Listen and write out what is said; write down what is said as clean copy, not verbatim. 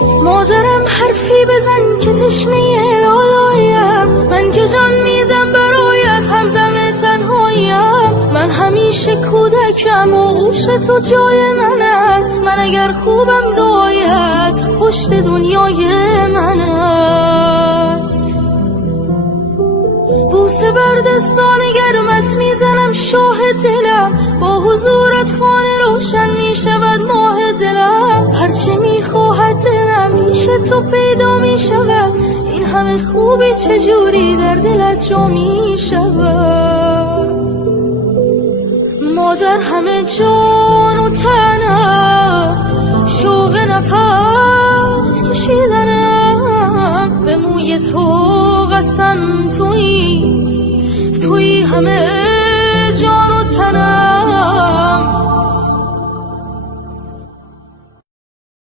مادرم حرفی بزن که تشنه لالایم، من که جان میدم برایت همدم تنهایم. من همیشه کودکم و گوش تو جای من است، من اگر خوبم دعایت پشت دنیای من است. بوسه بر دستان گرمت میزنم شاه دلم، با حضورت خانه روشن میشود ماه دلم. هرچه میخواهد دلم پیش تو پیدا میشود، این همه خوبی چجوری در دلت جا میشود. مادر همه جان و تنم، شوق نفس کشیدنم، به موی تو قسم تویی همه